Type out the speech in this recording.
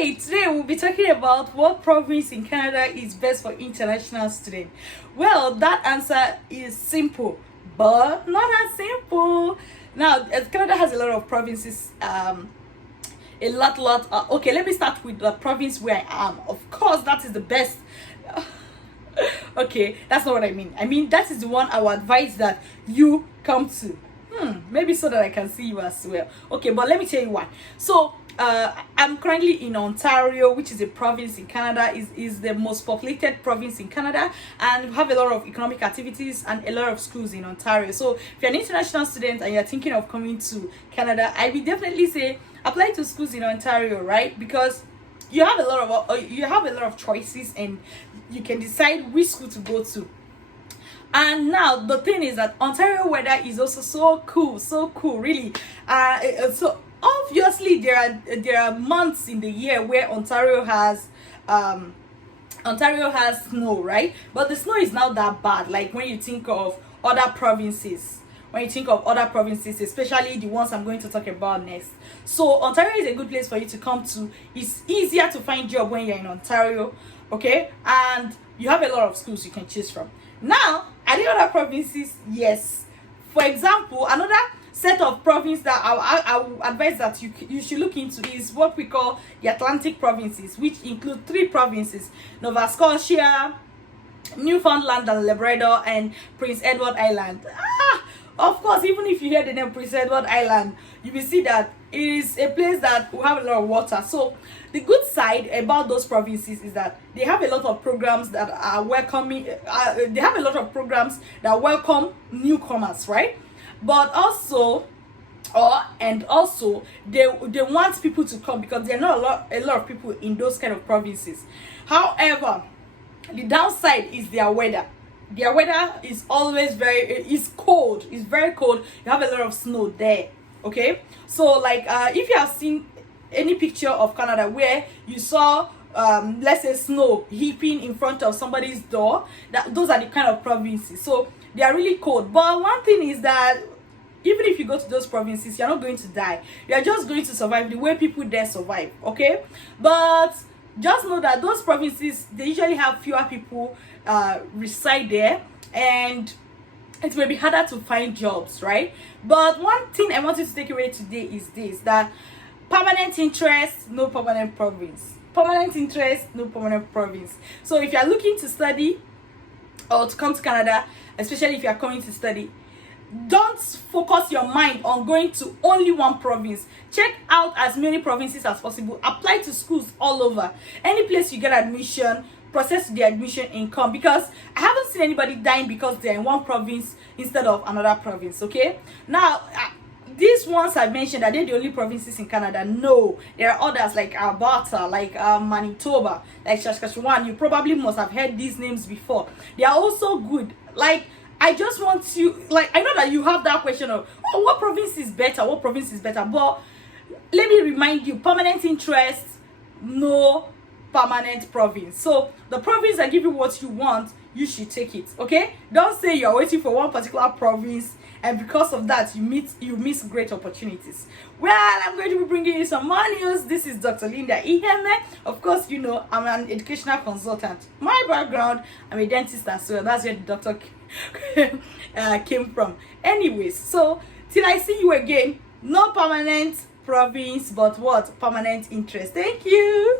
Okay, today we'll be talking about what province in Canada is best for international students. Well, that answer is simple, but not as simple. Now, Canada has a lot of provinces. Okay, let me start with the province where I am. Of course, that is the best. Okay, that's not what I mean. I mean, that is the one I would advise that you come to. Maybe so that I can see you as well. Okay, but let me tell you why. So I'm currently in Ontario, which is a province in Canada. Is the most populated province in Canada, and we have a lot of economic activities and a lot of schools in Ontario. So if you're an international student and you're thinking of coming to Canada, I will definitely say apply to schools in Ontario, right? Because you have a lot of choices and you can decide which school to go to. And now the thing is that Ontario weather is also so cool, really. So obviously there are months in the year where Ontario has snow, right? But the snow is not that bad. Like when you think of other provinces, especially the ones I'm going to talk about next. So Ontario is a good place for you to come to. It's easier to find job when you're in Ontario, okay? And you have a lot of schools you can choose from. Now, are there other provinces? Yes. For example, another set of provinces that I will advise that you should look into is what we call the Atlantic provinces, which include 3 provinces: Nova Scotia, Newfoundland and Labrador, and Prince Edward Island. Of course, even if you hear the name Prince Edward Island, you will see that it is a place that will have a lot of water. So the good side about those provinces is that they have a lot of programs that are welcoming. They have a lot of programs that welcome newcomers, right? But also, they want people to come because there are not a lot of people in those kind of provinces. However, the downside is their weather. Their weather is always cold. It's very cold. You have a lot of snow there. Okay, so like if you have seen any picture of Canada where you saw let's say snow heaping in front of somebody's door, those are the kind of provinces. So they are really cold. But one thing is that even if you go to those provinces, you're not going to die. You're just going to survive the way people there survive. Okay, but just know that those provinces, they usually have fewer people reside there, and it may be harder to find jobs, right? But one thing I want you to take away today is this: that permanent interest, no permanent province. Permanent interest, no permanent province. So if you're looking to study or to come to Canada, especially if you're coming to study, don't focus your mind on going to only one province. Check out as many provinces as possible. Apply to schools all over. Any place you get admission, process the admission income, because I haven't seen anybody dying because they're in one province instead of another province. Okay, now these ones I mentioned, are they the only provinces in Canada? No, there are others like Alberta, like Manitoba, like Saskatchewan. You probably must have heard these names before. They are also good. Like, I just want you, like, I know that you have that question of, oh, what province is better? What province is better? But let me remind you, permanent interest, no permanent province. So the province that give you what you want, you should take it. Okay, don't say you're waiting for one particular province and because of that you miss great opportunities. Well, I'm going to be bringing you some more news. This is Dr. Linda Iheme. Of course, you know I'm an educational consultant. My background, I'm a dentist as well. That's where the doctor came from. Anyways, so till I see you again, no permanent province, but what? Permanent interest. Thank you.